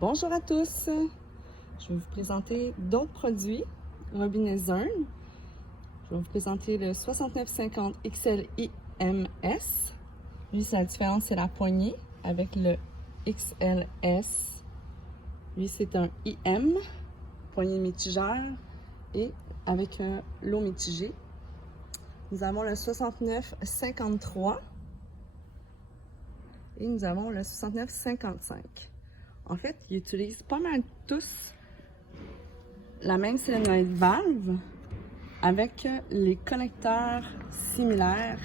Bonjour à tous! Je vais vous présenter d'autres produits Robinet Zurn. Je vais vous présenter le 6950 XL IMS. Lui, la différence, c'est la poignée avec le XLS. Lui, c'est un IM, poignée mitigère et avec l'eau mitigée. Nous avons le 6953 et nous avons le 6955. En fait, ils utilisent pas mal tous la même solénoïde valve avec les connecteurs similaires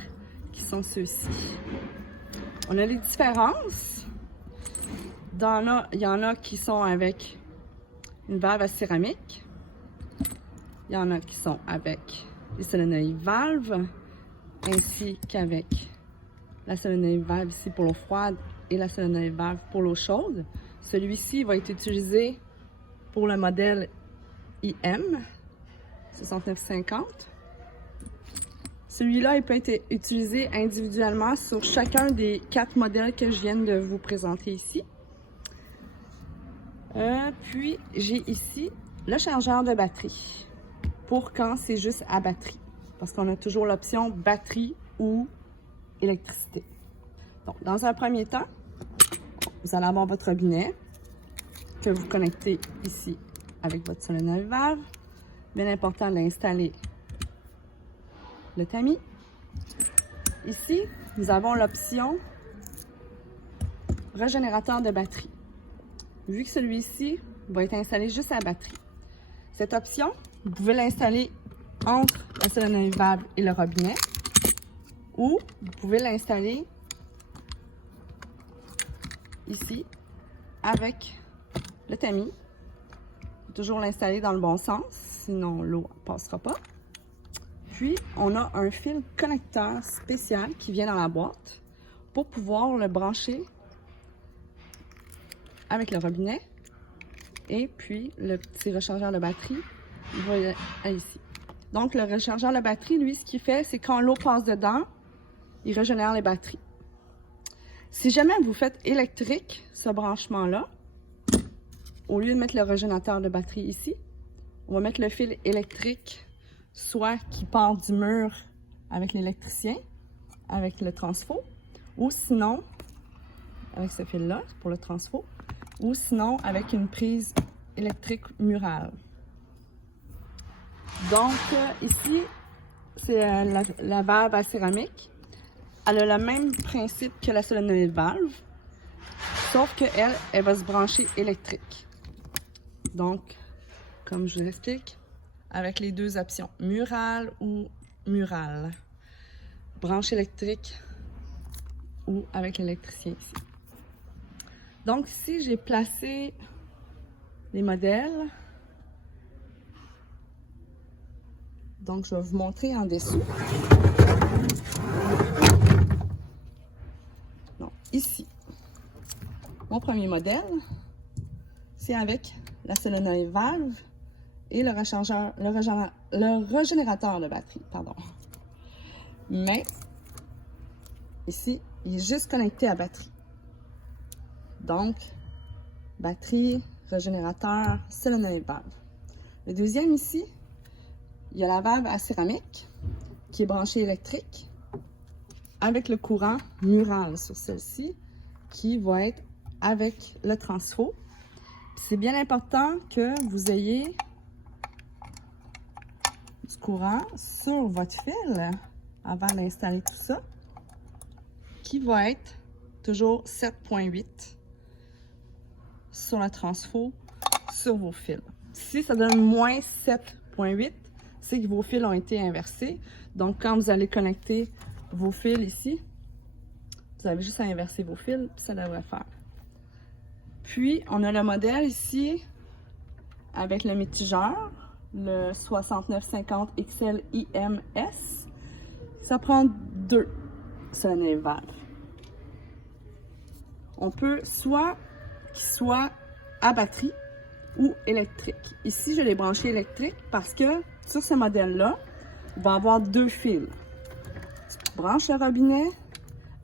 qui sont ceux-ci. On a les différences. Il y en a qui sont avec une valve à céramique. Il y en a qui sont avec les solénoïdes valves ainsi qu'avec la solénoïde valve ici pour l'eau froide et la solénoïde valve pour l'eau chaude. Celui-ci va être utilisé pour le modèle IM 6950. Celui-là, il peut être utilisé individuellement sur chacun des 4 modèles que je viens de vous présenter ici. Puis, j'ai ici le chargeur de batterie pour quand c'est juste à batterie. Parce qu'on a toujours l'option batterie ou électricité. Donc, dans un premier temps, vous allez avoir votre robinet que vous connectez ici avec votre solénoïde valve. Bien important d'installer le tamis. Ici, nous avons l'option régénérateur de batterie. Vu que celui-ci va être installé juste à la batterie. Cette option, vous pouvez l'installer entre la solénoïde valve et le robinet ou vous pouvez l'installer ici avec le tamis. Toujours l'installer dans le bon sens, sinon l'eau ne passera pas. Puis, on a un fil connecteur spécial qui vient dans la boîte pour pouvoir le brancher avec le robinet. Et puis, le petit rechargeur de batterie, il va aller ici. Donc, le rechargeur de batterie, lui, ce qu'il fait, c'est quand l'eau passe dedans, il régénère les batteries. Si jamais vous faites électrique, ce branchement-là, au lieu de mettre le régénérateur de batterie ici, on va mettre le fil électrique, soit qui part du mur avec l'électricien, avec le transfo, ou sinon, avec ce fil-là, pour le transfo, ou sinon avec une prise électrique murale. Donc, ici, c'est la valve à céramique. Elle a le même principe que la solénoïde valve, sauf qu'elle, elle va se brancher électrique. Donc, comme je vous l'explique, avec les deux options, murale ou murale. Branche électrique ou avec l'électricien ici. Donc ici, j'ai placé les modèles. Donc, je vais vous montrer en dessous. Donc, ici, mon premier modèle, c'est avec la solénoïde valve et le régénérateur de batterie, pardon. Mais, ici, il est juste connecté à batterie. Donc, batterie, régénérateur, solénoïde valve. Le deuxième ici, il y a la valve à céramique qui est branchée électrique avec le courant mural sur celle-ci qui va être avec le transfo. C'est bien important que vous ayez du courant sur votre fil avant d'installer tout ça, qui va être toujours 7.8 sur le transfo sur vos fils. Si ça donne moins 7.8, c'est que vos fils ont été inversés. Donc, quand vous allez connecter vos fils ici, vous avez juste à inverser vos fils, puis ça devrait faire. Puis, on a le modèle ici avec le mitigeur, le 6950 XL IMS. Ça prend 2 solénoïdes valves. On peut soit qu'il soit à batterie ou électrique. Ici, je l'ai branché électrique parce que sur ce modèle-là, il va avoir 2 fils. Tu branches le robinet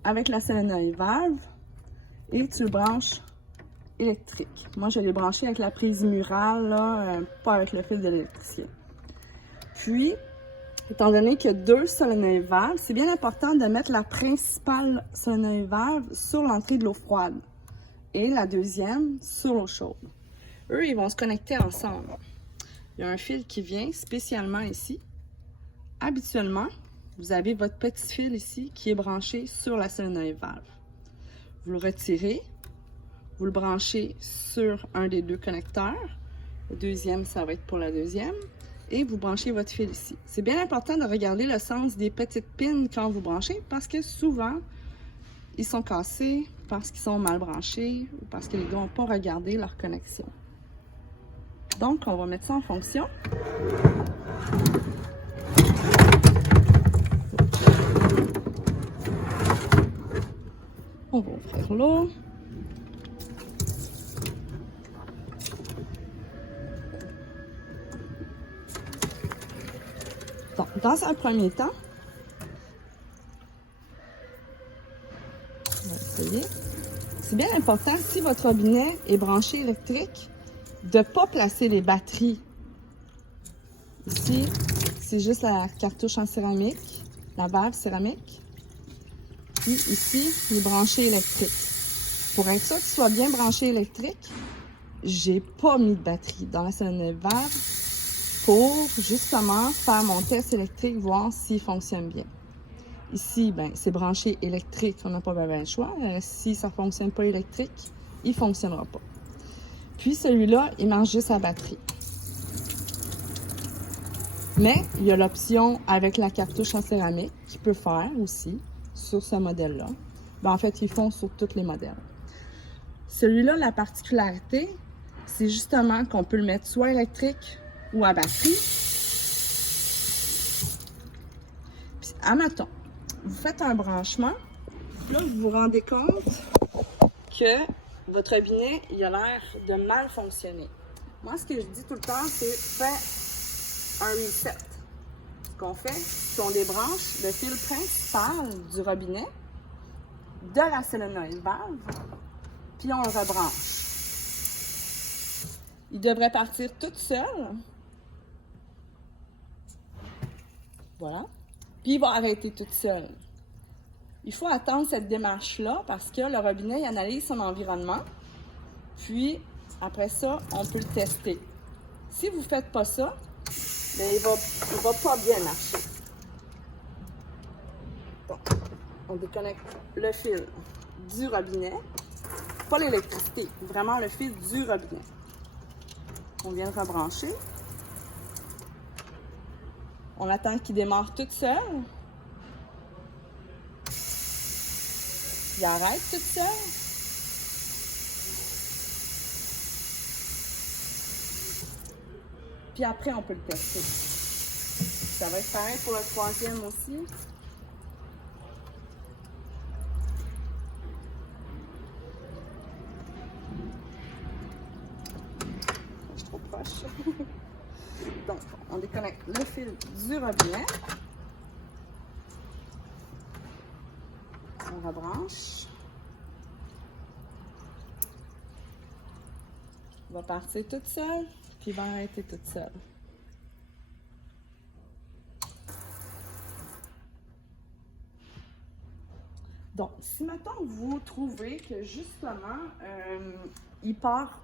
avec la solénoïde valve et tu le branches électrique. Moi, je l'ai branché avec la prise murale, là, pas avec le fil de l'électricien. Puis, étant donné qu'il y a 2 solenoïdes valves, c'est bien important de mettre la principale solenoïde valve sur l'entrée de l'eau froide et la deuxième sur l'eau chaude. Eux, ils vont se connecter ensemble. Il y a un fil qui vient spécialement ici. Habituellement, vous avez votre petit fil ici qui est branché sur la solenoïde valve. Vous le retirez, vous le branchez sur un des 2 connecteurs. Le deuxième, ça va être pour la deuxième. Et vous branchez votre fil ici. C'est bien important de regarder le sens des petites pins quand vous branchez parce que souvent, ils sont cassés parce qu'ils sont mal branchés ou parce que les gars n'ont pas regardé leur connexion. Donc, on va mettre ça en fonction. On va ouvrir là. Donc, dans un premier temps, on va essayer. C'est bien important, si votre robinet est branché électrique, de ne pas placer les batteries. Ici, c'est juste la cartouche en céramique, la valve céramique. Puis ici, les branchés électriques. Pour être sûr qu'il soit bien branché électrique, j'ai pas mis de batterie dans la solenoïde valve pour justement faire mon test électrique, voir s'il fonctionne bien. Ici, ben, c'est branché électrique, on n'a pas bien le choix. Si ça ne fonctionne pas électrique, il ne fonctionnera pas. Puis celui-là, il marche juste à batterie. Mais il y a l'option avec la cartouche en céramique qui peut faire aussi sur ce modèle-là. Ben, en fait, ils font sur tous les modèles. Celui-là, la particularité, c'est justement qu'on peut le mettre soit électrique ou à batterie. Puis, admettons, vous faites un branchement, là, vous vous rendez compte que votre robinet, il a l'air de mal fonctionner. Moi, ce que je dis tout le temps, c'est fais un reset. Ce qu'on fait, c'est qu'on débranche le fil principal du robinet de la solenoïde valve, puis on le rebranche. Il devrait partir tout seul. Voilà. Puis il va arrêter tout seul. Il faut attendre cette démarche-là parce que le robinet, il analyse son environnement. Puis, après ça, on peut le tester. Si vous ne faites pas ça, bien, il va pas bien marcher. Bon, on déconnecte le fil du robinet. Pas l'électricité, vraiment le fil du robinet. On vient le rebrancher. On attend qu'il démarre tout seul. Il arrête tout seul. Puis après, on peut le tester. Ça va être pareil pour le troisième aussi. Je suis trop proche. Donc, on déconnecte le fil du robinet. On rebranche. Il va partir toute seule, puis il va arrêter toute seule. Donc, si maintenant vous trouvez que justement, il part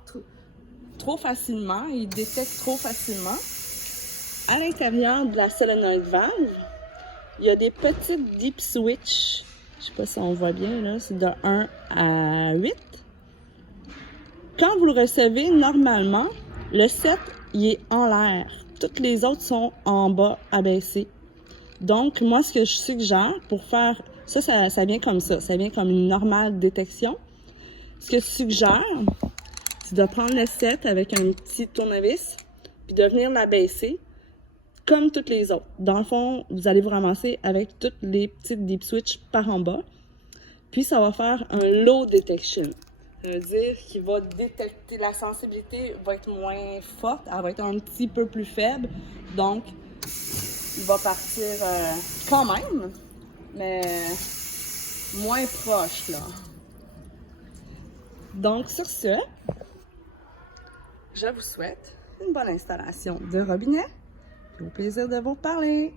trop facilement, il détecte trop facilement, à l'intérieur de la solenoid valve, il y a des petites deep switch. Je sais pas si on voit bien, là, c'est de 1 à 8. Quand vous le recevez, normalement, le 7, il est en l'air. Toutes les autres sont en bas, abaissées. Donc, moi, ce que je suggère pour faire... Ça vient comme ça. Ça vient comme une normale détection. Ce que je suggère, c'est de prendre le 7 avec un petit tournevis, puis de venir l'abaisser, comme toutes les autres. Dans le fond, vous allez vous ramasser avec toutes les petites deep switch par en bas. Puis, ça va faire un low detection. Ça veut dire qu'il va détecter, la sensibilité va être moins forte, elle va être un petit peu plus faible. Donc, il va partir quand même, mais moins proche, là. Donc, sur ce, Je vous souhaite une bonne installation de robinet et au plaisir de vous parler.